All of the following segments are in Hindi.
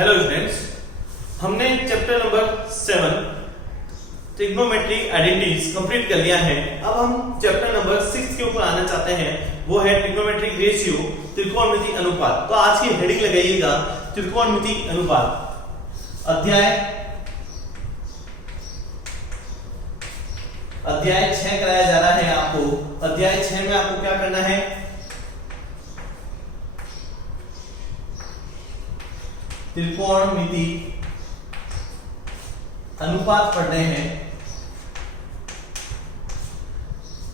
हेलो स्टूडेंट्स, हमने chapter number 7 trigonometry identities complete कर लिया है। अब हम चैप्टर नंबर 6 के ऊपर आना चाहते हैं, वो है ट्रिग्नोमेट्रिक रेशियो, त्रिकोणमिति अनुपात। तो आज की हेडिंग लगाइएगा त्रिकोणमिति अनुपात। अध्याय 6 कराया जा रहा है आपको। अध्याय 6 में आपको क्या करना है? त्रिकोणमिति अनुपात पढ़ने हैं।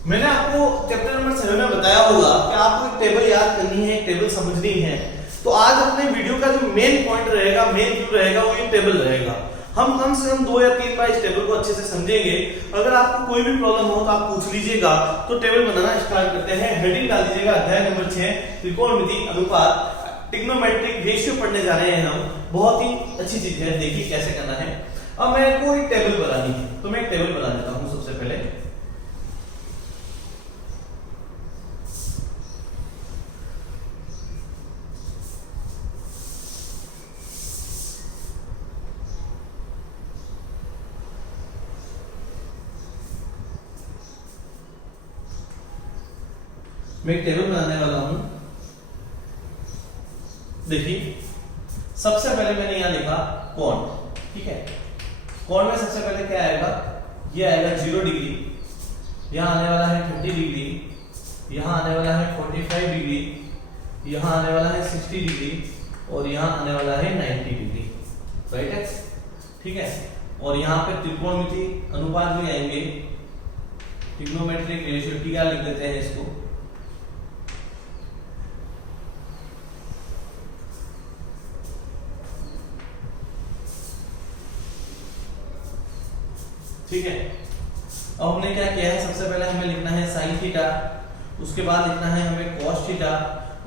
मैंने आपको चैप्टर नंबर 7 में बताया होगा कि आपको एक टेबल याद करनी है, एक टेबल समझनी है। तो आज अपने वीडियो का जो मेन पॉइंट रहेगा, मेन व्यू रहेगा, वो ये टेबल रहेगा। हम कम से कम 2 या 3 बार इस टेबल को अच्छे से समझेंगे। अगर आपको कोई भी प्रॉब्लम हो तो आप पूछ लीजिएगा। तो टेबल बनाना स्टार्ट करते हैं। हेडिंग डाल दीजिएगा अध्याय नंबर 6 त्रिकोणमिति अनुपात, ट्रिग्नोमेट्रिक रेशियो पढ़ने जा रहे हैं हम। बहुत ही अच्छी चीज है, देखिए कैसे करना है। अब मेरे को एक टेबल बनानी है, तो मैं एक टेबल बना देता हूं। सबसे पहले मैं एक टेबल बनाने वाला हूं। देखिए, सबसे पहले मैंने यहां लिखा कोण, ठीक है। कोण में सबसे पहले क्या आएगा? ये आएगा 0 डिग्री, यहां आने वाला है 30 डिग्री, यहां आने वाला है 45 डिग्री, यहां आने वाला है 60 डिग्री और यहां आने वाला है 90 डिग्री। राइट है, ठीक है। और यहां पे त्रिकोणमिति अनुपात भी आएंगे, ट्रिग्नोमेट्रिक रेशियो, टी लिख देते हैं इसको। ठीक है। अब हमने क्या किया है? सबसे पहले हमें लिखना है साइन थीटा, उसके बाद लिखना है हमें कॉस थीटा,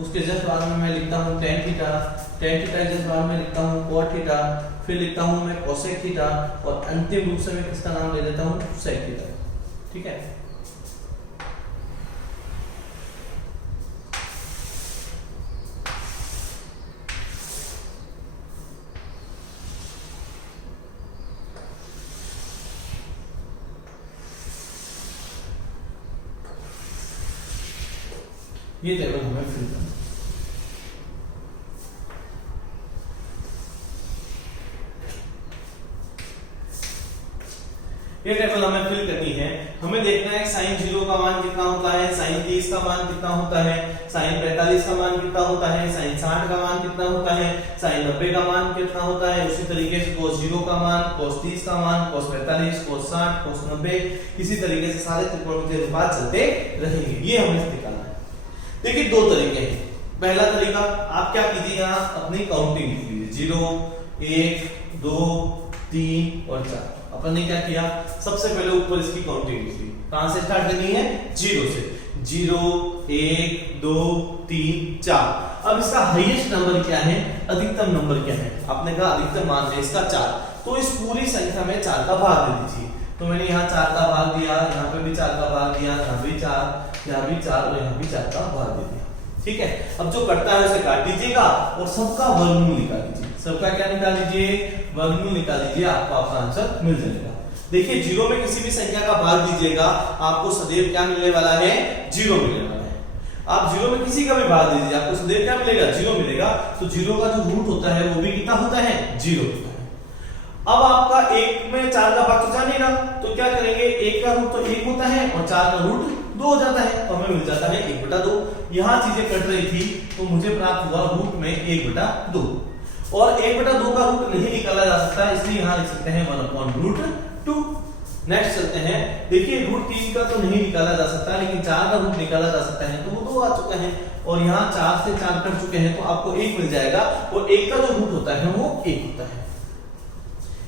उसके जस्ट बाद में मैं लिखता हूं टेन थीटा, टेन थीटा के जस्ट बाद में लिखता हूं कॉट थीटा, फिर लिखता हूं मैं कोसेक थीटा और अंतिम रूप से मैं किसका नाम ले देता हूं? Sec theta. ठीक है। ये टेबल हमें फिल करना है। ये टेबल हमें फिल करनी है। हमें देखना है साइन 0 का मान कितना होता है, साइन 30 का मान कितना होता है, साइन 45 का मान कितना होता है, साइन 60 का मान कितना होता है, साइन 90 का मान कितना होता है। उसी तरीके से cos 0 का मान, cos 30 का मान, cos 45, cos 60, cos 90, इसी तरीके से सारे त्रिकोणमितीय अनुपात चलते रहेंगे। ये हमें निकालना है। देखिए, 2 तरीके हैं। पहला तरीका, आप क्या कीजिए, यहां अपनी काउंटिंग लिख लीजिए 0 1 2 3 और 4। अपन ने क्या किया? सबसे पहले ऊपर इसकी काउंटिंग लिखी। कहां से स्टार्ट करनी है? 0 से। 0 1 2 3 4। अब इसका हाईएस्ट नंबर क्या है, अधिकतम नंबर क्या है? आपने कहा अधिकतम मान है इसका 4, तो इस पूरी संख्या में 4 का भाग दे दीजिए। तो मैंने यहाँ 4 का भाग दिया, यहाँ पे भी 4 का भाग दिया, यहाँ भी 4, यहाँ भी 4 और यहाँ भी 4 का भाग दे दिया। ठीक है। अब जो कटता है उसे काट दीजिएगा और सबका वर्गमूल निकाल लीजिए। सबका क्या निकाल लीजिए? वर्गमूल निकाल लीजिए, आपको आपका आंसर मिल जाएगा। देखिए, 0 में किसी भी संख्या का भाग दीजिएगा, आपको सदैव क्या मिलने वाला है? 0 मिलने वाला है। आप 0 में किसी का भी भाग दीजिए, आपको सदैव क्या मिलेगा? 0 मिलेगा। तो 0 का जो रूट होता है वो भी कितना होता है? 0 होता है। अब आपका 1 में 4 का भाग तो जा नहीं रहा, तो क्या करेंगे? 1 का रूट तो 1 होता है और 4 का रूट 2 हो जाता है, तो हमें मिल जाता है 1/2। यहां चीजें कट रही थी तो मुझे प्राप्त हुआ रूट में 1/2 और 1/2 का रूट नहीं निकाला जा सकता, इसलिए यहां लिख सकते हैं 1/√2। नेक्स्ट चलते हैं। देखिए, रूट 3 का तो नहीं निकाला जा सकता, लेकिन 4 का रूट निकाला जा सकता है, तो वो 2 आ चुका है और यहाँ 4 से 4 कट चुके हैं, तो आपको 1 मिल जाएगा और 1 का जो रूट होता है वो 1 होता है।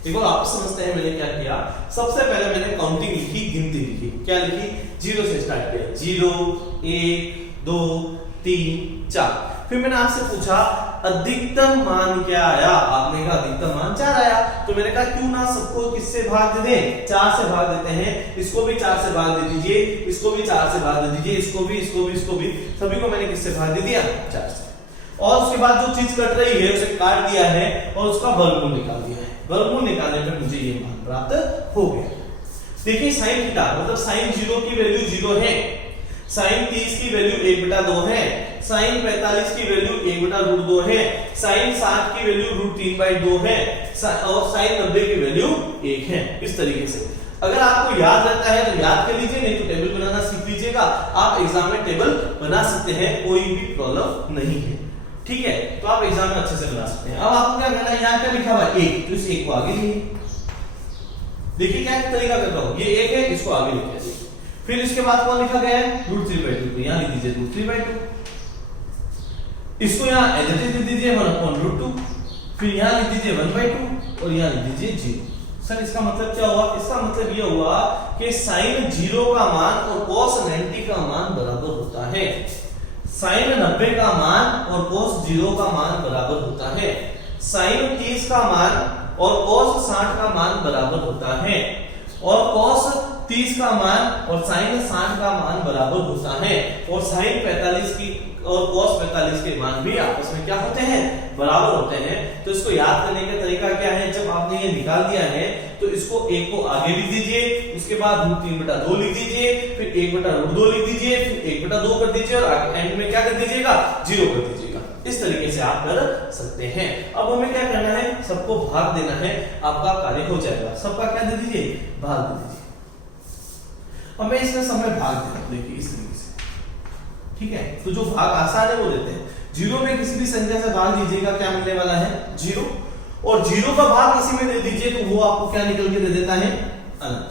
एक बार आप समझते हैं मैंने क्या किया। सबसे पहले मैंने काउंटिंग लिखी, गिनती लिखी। क्या लिखी? 0 से स्टार्ट किया, 0 1 2 3 4। फिर मैंने आपसे पूछा अधिकतम मान क्या आया? आपने कहा अधिकतम मान 4 आया। तो मैंने कहा क्यों ना सबको किससे भाग दे दें? 4 से भाग देते हैं। इसको भी 4 से भाग दे दीजिए, इसको भी 4 से भाग दे दीजिए, इसको भी, इसको भी, इसको भी, सभी को मैंने किससे भाग दे दिया? 4 से। और उसके बाद जो चीज कट रही है उसे काट दिया है और उसका वर्गमूल निकाल दिया है। वर्गमूल निकालने पर मुझे ये मान प्राप्त हो गया। देखिए साइन थीटा मतलब साइन 0 की वैल्यू 0 है, साइन 30 की वैल्यू 1/2 है, साइन 45 की वैल्यू 1/√2 है, साइन 60 की वैल्यू √3/2 है और साइन 90 की वैल्यू 1 है। इस तरीके से अगर आपको याद रहता है तो याद कर लीजिए, नहीं तो टेबल बनाना सीख लीजिएगा। आप एग्जाम में टेबल बना सकते हैं, कोई भी प्रॉब्लम नहीं है, ठीक है। तो आप एग्जाम में अच्छे से बना सकते हैं। अब आपको क्या करना है, यहाँ क्या लिखा हुआ है 1, तो इस 1 को आगे लिखिए। देखिए क्या तरीका कर रहा हूं, ये 1 है, इसको आगे लिख दीजिए। फिर इसके बाद कौन लिखा गया है √3/2, तो यहाँ लिख दीजिए √3/2। इसको यहाँ एज इट इज लिख दीजिए 1/√2। फिर यहाँ लिख दीजिए 1/2 और यहाँ लिख दीजिए 0। सर इसका मतलब क्या हुआ, इसका मतलब ये हुआ कि sin 0 का मान और cos 90 का मान बराबर होता है। sin 90 का मान और cos 0 का मान बराबर होता है। sin 30 का मान और cos 60 का मान बराबर होता है और cos 30 का मान और sin 60 का मान बराबर होता है और sin 45 की और cos 45 के मान भी आपस में क्या होते हैं, बराबर होते हैं। तो इसको याद करने का तरीका क्या है, जब आपने ये निकाल दिया है तो इसको 1 को आगे लिख दीजिए, उसके बाद √3/2 लिख दीजिए, फिर 1/√2 लिख दीजिए, फिर 1/2 कर दीजिए और आगे एंड में क्या कर दीजिएगा 0 कर दीजिएगा। इस तरीके से आप कर सकते हैं। अब हमें क्या करना है, सबको भाग देना है, आपका कार्य हो जाएगा। सबका क्या दे दीजिए, भाग दे दीजिए। हमें इसमें समय भाग देना, देखिए इस तरीके से, ठीक है। तो जो भाग आसान है वो देते हैं। 0 में किसी भी संख्या से भाग दीजिएगा, क्या मिलने वाला है 0, और 0 का भाग किसी में दे दीजिए तो वो आपको क्या निकल के दे देता है अनंत।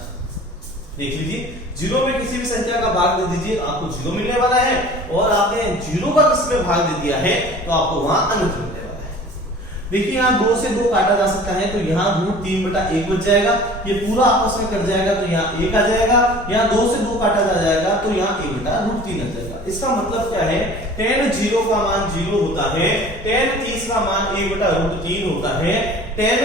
देख लीजिए 0 में किसी भी संख्या का भाग दे दीजिए, आपको 0 मिलने वाला है, और आपने 0 का किसी में भाग दे दिया है तो आपको वहां अनंत मिलने वाला है। देखिए यहाँ 2 से 2 काटा जा सकता है, तो यहाँ √3/1 बच जाएगा, ये पूरा आपस में कट जाएगा तो यहाँ 1 आ जाएगा। यहाँ 2 से 2 काटा जा जाएगा तो यहाँ 1/√3 आ जाएगा। इसका मतलब क्या है, tan 0 का मान 0 होता है, tan 30 का मान 1/√3 होता है, tan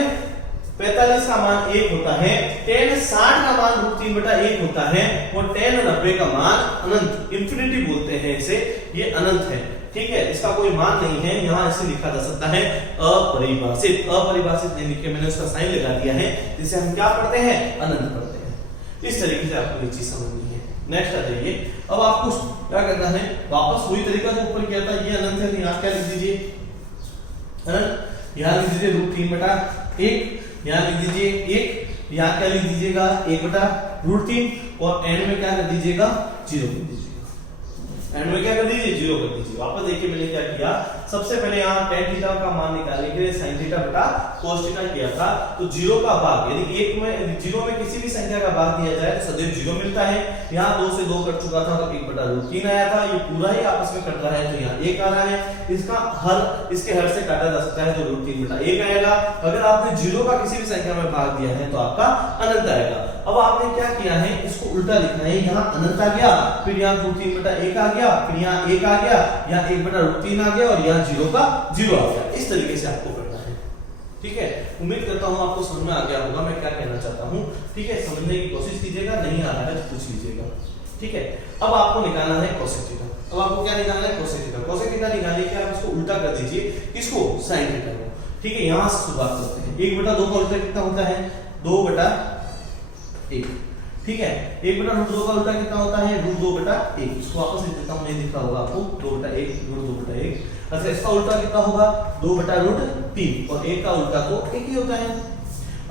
45 का मान 1 होता है, tan 60 का मान √3/1 होता है और tan 90 का मान अनंत, इंफिनिटी बोलते हैं इसे, ये अनंत है, ठीक है। इसका कोई मान नहीं है, यहाँ इसे लिखा जा सकता है अपरिभाषित। अपरिभाषित नहीं लिख के मैंने उसका साइन लगा दिया है, जिसे हम क्या पढ़ते हैं, अनंत पढ़ते हैं। इस तरीके से आपको ये चीज समझनी है। नेक्स्ट आ जाइए। अब आपको क्या करना है, वापस वही तरीका जो ऊपर किया था, ये अनंत है तो यहाँ क्या लिख दीजिए अनंत, यहाँ लिख दीजिए √3/1, यहाँ लिख दीजिए 1, यहाँ क्या लिख दीजिएगा 1/√3 और एंड में क्या कर दीजिएगा 0 कर दीजिएगा। एंड में क्या कर दीजिए 0 कर दीजिए। वापस देखिए मैंने क्या किया, सबसे पहले यहाँ tan थीटा का मान निकालने के लिए sin थीटा बटा cos थीटा किया था। तो 0 का भाग यानी 1 में 0 में किसी भी संख्या का भाग दिया जाए तो सदैव 0 मिलता है। यहाँ 2 से 2 कट चुका था तो 1/√3 आया था, ये पूरा ही आपस में कट रहा है तो यहाँ 1 आ रहा है। इसके हर से काटा जा सकता है तो √3/1 आएगा। अगर आपने 0 का किसी भी संख्या में भाग दिया है तो आपका अनंत आएगा। अब आपने क्या किया है, इसको उल्टा लिखना है, यहाँ अनंत आ गया, फिर यहाँ √3/1 आ गया, फिर यहाँ 1 आ गया, यहाँ 1/√3 आ गया और यहाँ 0 का 0 आ गया। इस तरीके से आपको करना है, ठीक है। उम्मीद करता हूँ आपको समझ में आ गया होगा मैं क्या कहना चाहता हूँ, ठीक है। समझने की कोशिश कीजिएगा, नहीं आ रहा है तो पूछ लीजिएगा, ठीक है। अब आपको निकालना है cosec थीटा। अब आपको क्या निकालना है, cosec थीटा। cosec थीटा निकालने के आप इसको उल्टा कर दीजिए, किसको, sin थीटा को, ठीक है। यहाँ से शुरुआत करते हैं। 1/2 का उल्टा कितना होता है, 2/1, ठीक है। 1/√2 का उल्टा कितना होता है, √2/1। इसको वापस लिख देता हूं, नहीं दिख रहा होगा आपको, 2/1 √2/1। अच्छा इसका उल्टा कितना होगा, 2/√3 और 1 का उल्टा तो 1 ही होता है।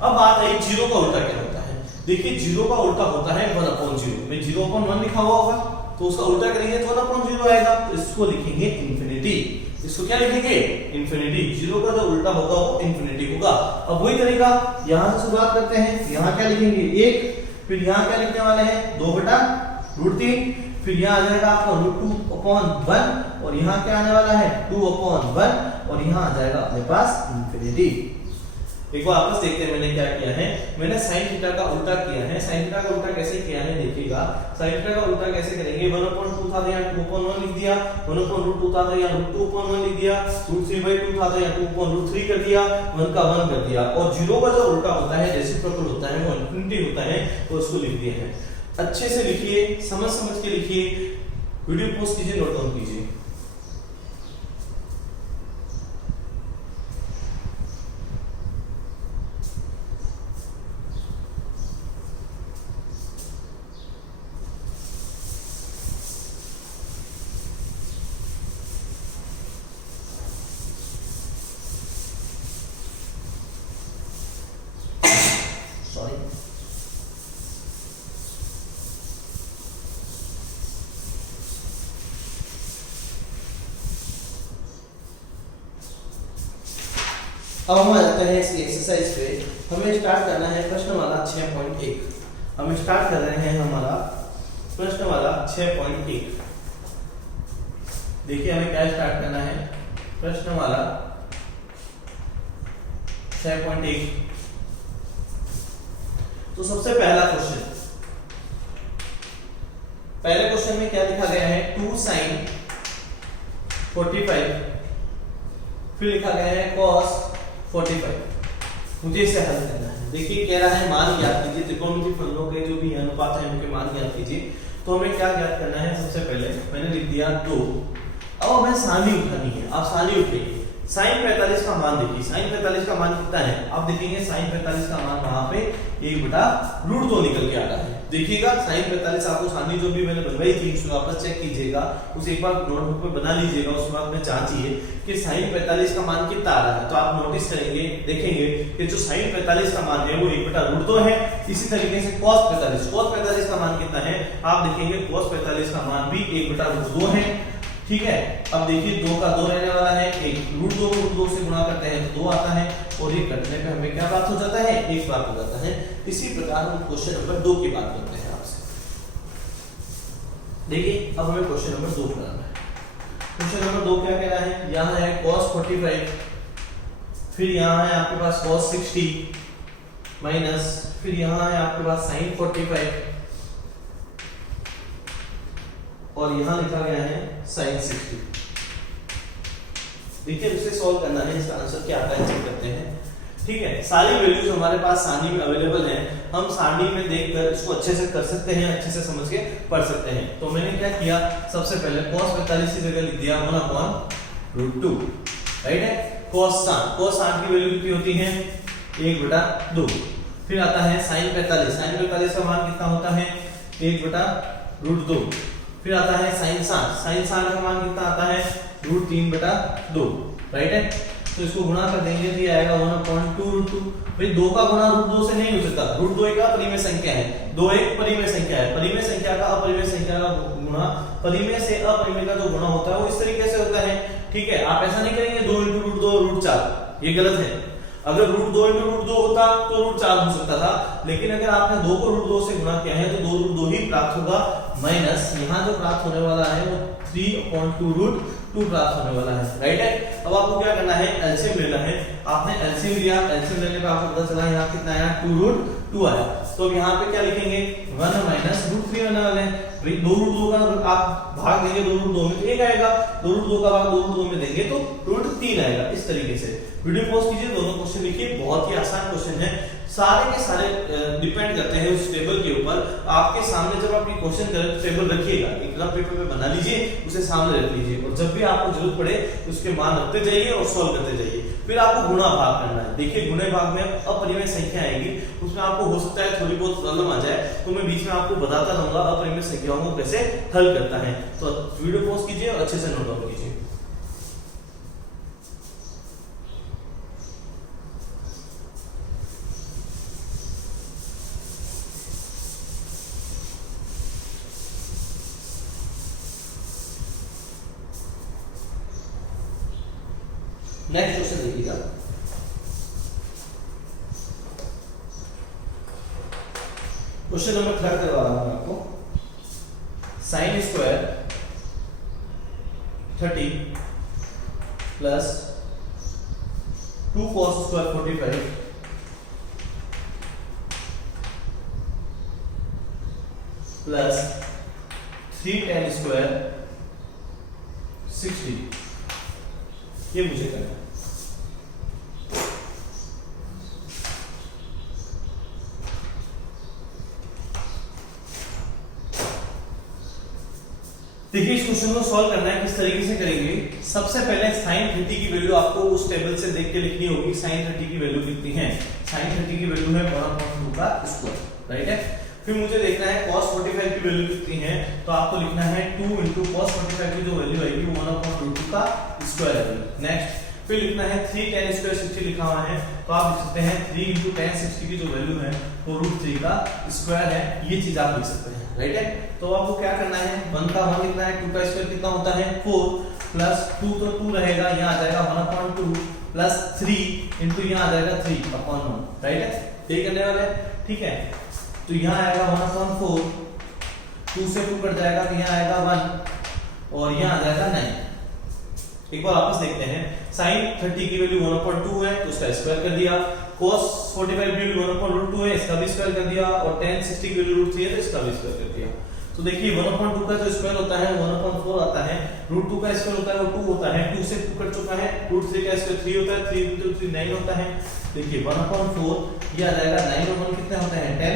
अब बात है 0 का उल्टा क्या होता है। देखिए 0 का उल्टा होता है 1/0 में 0/1 लिखा हुआ होगा तो उसका उल्टा करेंगे तो 1/0 आएगा, तो इसको लिखेंगे इंफिनिटी। इसको क्या लिखेंगे, इंफिनिटी। 0 का जो उल्टा होगा वो इंफिनिटी होगा। अब वही तरीका यहां से शुरुआत करते हैं। यहां क्या लिखेंगे 1, फिर यहाँ क्या लिखने वाले हैं 2/√3, फिर यहाँ आ जाएगा आपका √2/1 और यहाँ क्या आने वाला है 2/1 और यहाँ आ जाएगा अपने पास इंफिनिटी। एक बार वापस देखते हैं मैंने क्या किया है, मैंने sin थीटा का उल्टा किया है। sin थीटा का उल्टा कैसे किया है देखिएगा, sin थीटा का उल्टा कैसे करेंगे, 1/2 था तो यहाँ 2/1 लिख दिया, 1/√2 था तो यहाँ √2/1 लिख दिया, √3/2 था तो यहाँ 2/√3 कर दिया, 1 का 1 कर दिया। और 0 का जो उल्टा होता है रेसिप्रोकल होता है, वो इंफिनिटी होता है, तो उसको लिख दिया है। अच्छे से लिखिए, समझ के लिखिए, वीडियो पोस्ट कीजिए, नोट डाउन कीजिए। अब हम आ जाते हैं इस एक्सरसाइज पे। हमें स्टार्ट करना है प्रश्न वाला 6.1। हम स्टार्ट कर रहे हैं हमारा प्रश्न वाला 6.1। देखिए हमें क्या स्टार्ट करना है, प्रश्न वाला 6.1। तो सबसे पहला क्वेश्चन, पहले क्वेश्चन में क्या लिखा गया है, 2 sin 45, फिर लिखा गया है cos 45। मुझे इसे हल करना है। देखिए कह रहा है मान ज्ञात कीजिए, त्रिकोणमितीय फलनों के जो भी अनुपात है उनके मान ज्ञात कीजिए। तो हमें क्या ज्ञात करना है, सबसे पहले मैंने लिख दिया 2। अब हमें सानी उठानी है। आप सानी उठाइए। sin 45 का मान देखिए, sin 45 का मान कितना है, आप देखेंगे sin 45 का मान वहां पे 1/√2 निकल के आ रहा है। देखिएगा sin 45 आपको सानी जो भी मैंने बनवाई थी उसको वापस चेक कीजिएगा, उसे एक बार नोटबुक पे बना लीजिएगा, उसके बाद में जांचिए कि sin 45 का मान कितना आ रहा है। तो आप नोटिस करेंगे, देखेंगे कि जो sin 45 का मान है वो 1/√2 है। इसी तरीके से cos 45 का मान कितना है, आप देखेंगे cos 45 का मान भी 1/√2 है। ठीक है, अब देखिए 2 का 2 रहने वाला है, 1 √2 से गुणा करते हैं तो 2 आता है, और ये कटने पे हमें क्या प्राप्त हो जाता है, 1 प्राप्त हो जाता है। इसी प्रकार हम क्वेश्चन नंबर 2 की बात करते हैं आपसे। देखिए अब हमें क्वेश्चन नंबर 2 बनाना है। क्वेश्चन नंबर 2 क्या कह रहा है, यहाँ है cos 45, फिर यहाँ है आपके पास cos 60 माइनस, फिर यहाँ है आपके पास sin 45, और यहां लिखा गया है sin 60। देखिए इसे सॉल्व करना है, इसका आंसर क्या आता है चेक करते हैं। ठीक है, सारी वैल्यूज हमारे पास सारणी में अवेलेबल हैं, हम सारणी में देखकर इसको अच्छे से कर सकते हैं, अच्छे से समझ के पढ़ सकते हैं। तो मैंने क्या किया, सबसे पहले cos 45 की जगह लिख दिया 1/√2, राइट है। cos 60 की वैल्यू कितनी होती है, 1/2। फिर आता है sin 45 का मान कितना होता है, 1/√2। फिर आता है sin 60 का मान कितना आता है, √3/2, राइट है। तो इसको गुणा कर देंगे तो ये आएगा 1/2√2। भाई 2 का गुणा √2 से नहीं हो सकता, √2 एक अपरिमेय संख्या है, 2 एक परिमेय संख्या है। परिमेय संख्या का अपरिमेय संख्या का गुणा, परिमेय से अपरिमेय का जो गुणा होता है वो इस तरीके से होता है। ठीक है, आप ऐसा नहीं करेंगे 2 × √2 √4, ये गलत है। अगर √2 × √2 होता तो √4 हो सकता था, लेकिन अगर आपने 2 को √2 से गुणा किया है तो 2 √2 ही प्राप्त होगा, माइनस यहाँ जो प्राप्त होने वाला है वो 3/2 प्राप्त होने वाला है, राइट है। अब आपको क्या करना है, एलसीएम लेना है। आपने एलसीएम लिया, एलसीएम लेने पे आपको पता चला यहाँ कितना आया, 2√2 आया। तो यहाँ पे क्या लिखेंगे, 1 माइनस √3 आने वाले हैं। भाई 2 √2 का आप भाग देंगे 2 √2 में तो 1 आएगा, 2 √2 का भाग 2 √2 में देंगे तो √3 आएगा। इस तरीके से वीडियो पॉज कीजिए, दोनों क्वेश्चन लिखिए, बहुत ही आसान क्वेश्चन है। सारे के सारे डिपेंड करते हैं उस टेबल के ऊपर। आपके सामने जब आप ये क्वेश्चन करें टेबल रखिएगा, एक रफ पेपर पे बना लीजिए, उसे सामने रख लीजिए, और जब भी आपको जरूरत पड़े उसके मान रखते जाइए और सॉल्व करते जाइए। फिर आपको गुणा भाग करना है। देखिए गुणे भाग में अपरिमेय संख्या आएगी, उसमें आपको हो सकता है थोड़ी बहुत प्रॉब्लम आ जाए, तो मैं बीच में आपको बताता रहूंगा अपरिमेय संख्याओं को कैसे हल करता है। तो वीडियो पॉज कीजिए और अच्छे से नोट डाउन कीजिए। नेक्स्ट क्वेश्चन देखिएगा, क्वेश्चन नंबर 3 करवा रहा हूं आपको। sin square 30 plus 2 cos square 45 plus 3 tan square 60, ये मुझे करना है। देखिए इस क्वेश्चन को सॉल्व करना है, किस तरीके से करेंगे। सबसे पहले sin 30 की वैल्यू आपको उस टेबल से देख के लिखनी होगी। sin 30 की वैल्यू कितनी है, sin 30 की वैल्यू है 1/2 का स्क्वायर, राइट है। फिर मुझे देखना है cos 45 की वैल्यू कितनी है, तो आपको लिखना है 2 × cos 45 की जो वैल्यू आएगी 1/√2 का स्क्वायर आएगी। नेक्स्ट फिर लिखना है 3 tan स्क्वायर 60 लिखा हुआ है, तो आप लिख सकते हैं 3 × tan 60 की जो वैल्यू है वो √3 का स्क्वायर है, ये चीज आप लिख सकते हैं, राइट है। तो आपको क्या करना है, 1 का 1 लिखना है, 2 का स्क्वायर कितना होता है 4, प्लस 2 तो 2 रहेगा, यहाँ आ जाएगा 1/2 प्लस 3 इंटू यहाँ आ जाएगा 3 अपॉन 1, राइट है, यही करने वाले हैं, ठीक है। तो यहाँ आएगा 1/4, 2 से 2 कट जाएगा तो यहाँ आएगा 1 और यहाँ आ जाएगा 9। एक बार वापस देखते हैं, sin 30 की वैल्यू 1/2 है तो उसका स्क्वायर कर दिया, cos 45 की वैल्यू 1/√2 है, इसका भी स्क्वायर कर दिया, और tan 60 की वैल्यू √3 है तो इसका भी स्क्वायर कर दिया। तो देखिए 1/2 का जो स्क्वायर होता है 1/4 आता है, √2 का स्क्वायर होता है वो 2 होता है, 2 से 2 कट चुका है, √3 का स्क्वायर 3 होता है, 3 into 3 9 होता है। देखिए 1/4 ये आ जाएगा 9 और 1 कितने होते हैं 10।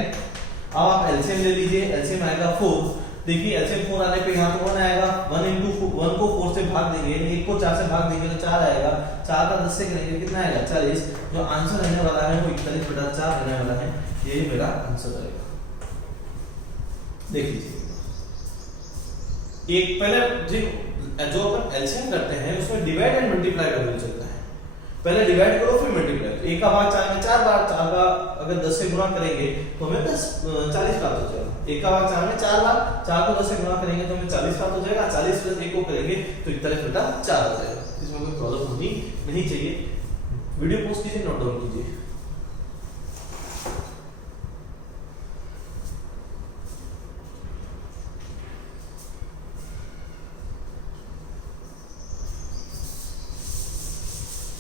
अब आप एलसीएम ले लीजिए, एलसीएम आएगा 4। देखिए एलसीएम 4 आने पे यहाँ तो 1 आएगा, 1 into 1 को 4 से भाग देंगे, 1 को 4 से भाग देंगे तो 4 आएगा, 4 का 10 से करेंगे कितना आएगा 40। जो आंसर रहने वाला है वो 41/4 रहने वाला है, यही मेरा आंसर रहेगा। देख लीजिए एक पहले जो अपन एलसीएम करते हैं उसमें डिवाइड एंड मल्टीप्लाई का रूल चलता है, पहले डिवाइड करो फिर मल्टीप्लाई। तो 1 का भाग 4 में 4 बार, 4 का अगर 10 से गुणा करेंगे तो हमें 40 प्राप्त हो जाएगा। 1 का भाग 4 में 4 बार, 4 को 10 से गुणा करेंगे तो हमें 40 प्राप्त हो जाएगा, 40 प्लस 1 को करेंगे तो 41/4 हो जाएगा। इसमें कोई प्रॉब्लम होनी नहीं चाहिए। वीडियो पोस्ट कीजिए, नोट डाउन कीजिए।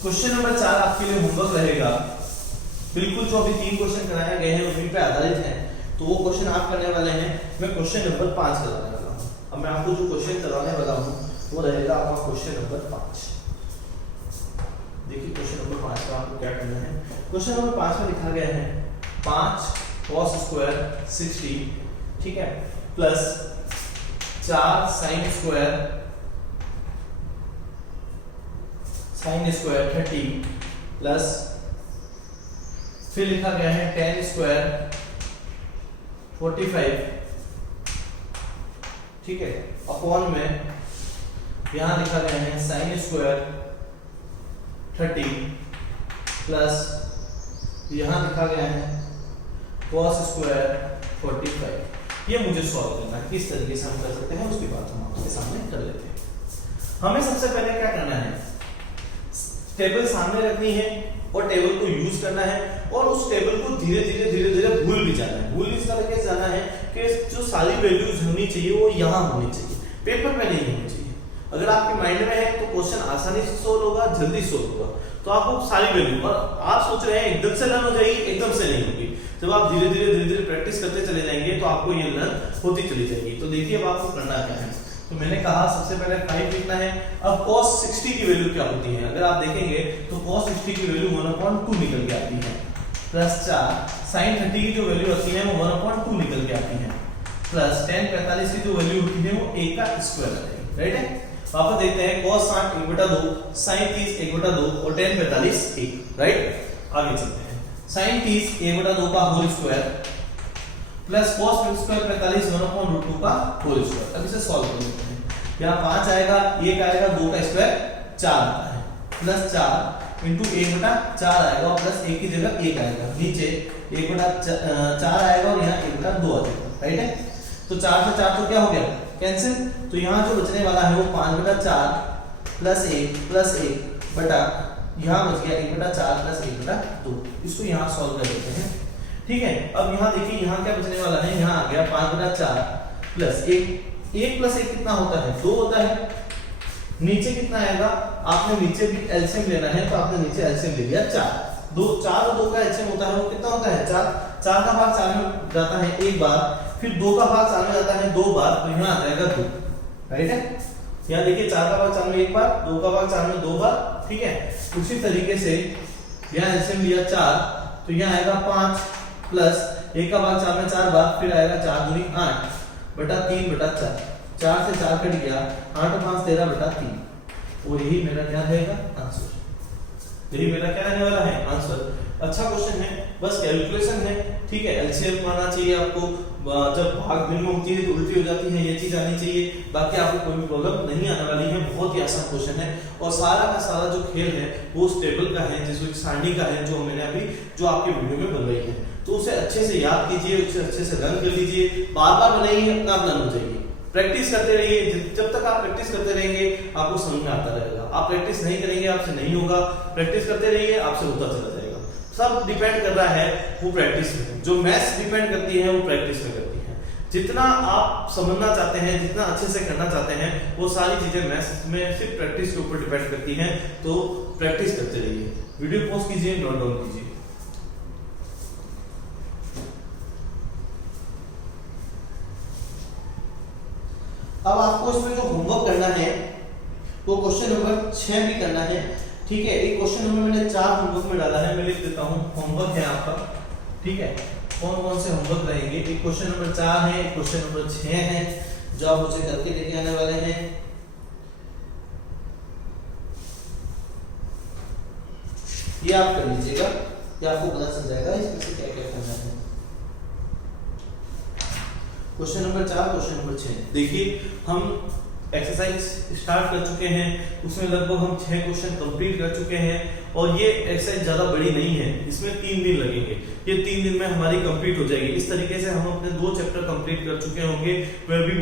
क्वेश्चन नंबर 4 आपके लिए होमवर्क रहेगा, बिल्कुल जो अभी 3 क्वेश्चन कराए गए हैं उन्हीं पे आधारित है, तो वो क्वेश्चन आप करने वाले हैं। मैं क्वेश्चन नंबर 5 कराने वाला हूँ। अब मैं आपको जो क्वेश्चन कराने वाला हूँ वो रहेगा आपका क्वेश्चन नंबर 5। देखिए क्वेश्चन नंबर 5 का आपको क्या करना है। क्वेश्चन नंबर 5 में लिखा गया है 5 cos स्क्वायर 60, ठीक है, प्लस 4 sin स्क्वायर 30 प्लस फिर लिखा गया है tan स्क्वायर 45, ठीक है, अपॉन में यहां लिखा गया है sin स्क्वायर 30 प्लस यहां लिखा गया है cos स्क्वायर 45। ये मुझे सॉल्व करना है, किस तरीके से हम कर सकते हैं उसकी बात हम आपके सामने कर लेते हैं। हमें सबसे पहले क्या करना है, टेबल सामने रखनी है और टेबल को यूज करना है और उस टेबल को धीरे धीरे भूल भी जाना है। भूल इस तरह से जाना है कि जो सारी वैल्यूज होनी चाहिए वो यहाँ होनी चाहिए, पेपर पे नहीं होनी चाहिए। अगर आपके माइंड में है तो क्वेश्चन आसानी से सोल्व होगा, जल्दी सोल्व होगा। तो आपको सारी वैल्यू, और आप सोच रहे हैं एकदम से लर्न हो जाएगी, एकदम से नहीं होगी। जब आप धीरे धीरे प्रैक्टिस करते चले जाएंगे तो आपको ये लर्न होती चली जाएगी। तो देखिए अब आपको करना क्या है। तो मैंने कहा सबसे पहले 5 लिखना है। अब cos 60 की वैल्यू क्या होती है, अगर आप देखेंगे तो cos 60 की वैल्यू 1/2 निकल के आती है, प्लस 4 sin 30 की जो वैल्यू आती है वो 1/2 निकल के आती है, प्लस tan 45 की जो वैल्यू होती है वो 1 का स्क्वायर आती है, राइट है। वापस देखते हैं cos 60 1/2, sin 30 1/2 और tan 45 1, राइट। आगे चलते हैं, sin 30 1/2 का whole square plus cos square 45 1/√2 का होल स्क्वायर। अब इसे सॉल्व कर लेते हैं। यहाँ 5 आएगा, 1 आएगा, 2 का स्क्वायर 4 आता है, प्लस 4 इंटू 1/4 आएगा और प्लस 1 की जगह 1 आएगा, नीचे 1/4 आएगा और यहाँ 1/2 आ जाएगा, राइट है। तो 4 से 4 तो क्या हो गया कैंसिल। तो यहाँ जो बचने वाला है वो 5/4 प्लस 1 बटा यहाँ बच गया 1/4 प्लस 1/2। इसको यहाँ सॉल्व कर लेते हैं, ठीक है। अब यहाँ देखिए यहाँ क्या बचने वाला है, यहाँ आ गया 5/4 प्लस 1 प्लस 1 कितना होता है 2 होता है। नीचे कितना आएगा, आपने नीचे भी एलसीएम लेना है तो आपने नीचे एलसीएम ले लिया 4 और 2 का एलसीएम होता है वो कितना होता है 4 का भाग 4 में जाता है 1 बार, फिर 2 का भाग 4 में जाता है 2 बार, तो यहाँ आ जाएगा 2, राइट है। यहाँ देखिए 4 का भाग 4 में 1 बार, 2 का भाग 4 में 2 बार, ठीक है। उसी तरीके से यहाँ एलसीएम लिया 4 तो यहाँ आएगा 5 प्लस 1 का भाग 4 में 4 बार, फिर आएगा 4 दूनी 8 बटा 3/4, 4 से 4 कट गया, 8 और 5 13/3, और यही मेरा क्या रहेगा आंसर। यही मेरा क्या रहने वाला है आंसर। अच्छा क्वेश्चन है, बस कैलकुलेशन है, ठीक है। एलसीएम आना चाहिए आपको, जब भाग भिन्न होती है तो उल्टी हो जाती है, ये चीज आनी चाहिए, बाकी आपको कोई भी प्रॉब्लम नहीं आने वाली है। बहुत ही आसान क्वेश्चन है और सारा का सारा जो खेल है वो उस टेबल का है, जिसको सारणी का है, जो मैंने अभी जो आपके वीडियो में बनवाई है। तो उसे अच्छे से याद कीजिए, उसे अच्छे से लर्न कर लीजिए, बार बार बनाइए, अपना आप लर्न हो जाइए। प्रैक्टिस करते रहिए, जब तक आप प्रैक्टिस करते रहेंगे आपको समझ में आता रहेगा। आप प्रैक्टिस नहीं करेंगे आपसे नहीं होगा, प्रैक्टिस करते रहिए आपसे होता चला जाएगा। सब डिपेंड कर रहा है वो प्रैक्टिस में, जो मैथ्स डिपेंड करती है वो प्रैक्टिस में करती है। जितना आप समझना चाहते हैं, जितना अच्छे से करना चाहते हैं, वो सारी चीजें मैथ्स में सिर्फ प्रैक्टिस के ऊपर डिपेंड करती हैं। तो प्रैक्टिस करते रहिए, वीडियो पॉज कीजिए, नोट डाउन कीजिए। अब आपको इसमें जो होमवर्क करना है वो क्वेश्चन नंबर 6 भी करना है, ठीक है। एक क्वेश्चन नंबर मैंने 4 होमवर्क में डाला है, मैं लिख देता हूँ। होमवर्क है आपका, ठीक है, कौन कौन से होमवर्क रहेंगे। एक क्वेश्चन नंबर 4 है, एक क्वेश्चन नंबर 6 है जो आप मुझे करके लेके आने वाले हैं। ये आप कर लीजिएगा, ये आपको पता चल जाएगा इसमें से क्या क्या करना है। Question number 4, question number 6। देखिए हम एक्सरसाइज स्टार्ट कर चुके हैं, उसमें लगभग हम 6 क्वेश्चन कंप्लीट कर चुके हैं और ये एक्सरसाइज ज्यादा बड़ी नहीं है, इसमें 3 दिन लगेंगे। ये 3 दिन में हमारी कंप्लीट हो जाएगी। इस तरीके से हम अपने 2 चैप्टर कंप्लीट कर चुके होंगे, वह भी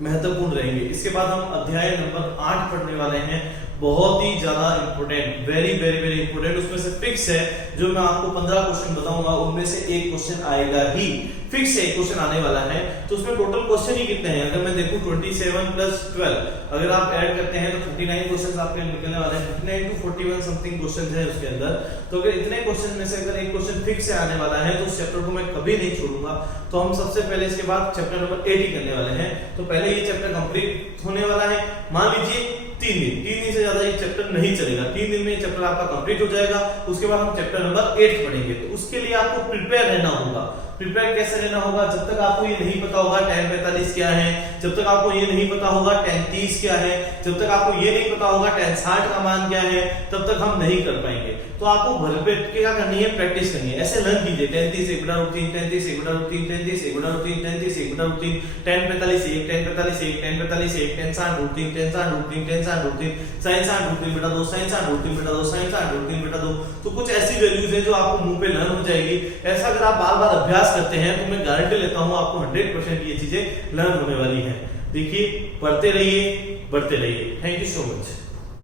महत्वपूर्ण रहेंगे। इसके बाद हम अध्याय नंबर 8 पढ़ने वाले हैं, बहुत ही ज्यादा important, very very very important. उसमें से फिक्स है, जो मैं आपको 15 क्वेश्चन बताऊंगा उनमें से एक क्वेश्चन आएगा ही, फिक्स है, एक क्वेश्चन आने वाला है। तो उसमें टोटल क्वेश्चन ही कितने हैं, अगर मैं देखूं 27 प्लस 12, अगर आप ऐड करते हैं तो 39 क्वेश्चंस आपके निकलने वाले हैं। 39 to 41 समथिंग क्वेश्चंस हैं उसके अंदर। तो अगर इतने क्वेश्चन में से अगर एक क्वेश्चन फिक्स से आने वाला है तो उस चैप्टर को मैं कभी नहीं छोड़ूंगा। तो हम सबसे पहले इसके बाद चैप्टर नंबर 8 ही करने वाले हैं। तो पहले ये चैप्टर कंप्लीट होने वाला है, मान लीजिए 3 दिन से ज्यादा ये चैप्टर नहीं चलेगा। 3 दिन में ये चैप्टर आपका कंप्लीट हो जाएगा। उसके बाद हम चैप्टर नंबर 8 पढ़ेंगे। तो उसके लिए आपको प्रिपेयर रहना होगा। प्रिपेयर कैसे रहना होगा, जब तक आपको ये नहीं पता होगा tan 45 क्या है, जब तक आपको ये नहीं पता होगा tan 30 क्या है, जब तक आपको ये नहीं पता होगा tan 60 का मान क्या है, तब तक हम नहीं कर पाएंगे। तो आपको भरपेट के क्या करनी है, प्रैक्टिस करनी है। ऐसे लर्न कीजिए, tan 30 1 बटा रूट 3, tan 30 1 बटा रूट 3, tan 30 1 बटा रूट 3, tan 30 1 बटा root 3, tan 45 1, tan 45 1, tan 45 1, tan 60 root 3, tan 60 root 3, tan 60 root 3, sin 60 root 3 बटा 2, sin 60 रूट 3 बटा 2, sin 60 रूट 3 बटा 2। तो कुछ ऐसी वैल्यूज हैं जो आपको मुंह पे लर्न हो जाएगी। ऐसा अगर आप बार-बार अभ्यास करते हैं तो मैं गारंटी लेता हूं आपको 100% ये चीजें लर्न होने वाली हैं। देखिए, पढ़ते रहिए, बढ़ते रहिए। Thank you so much.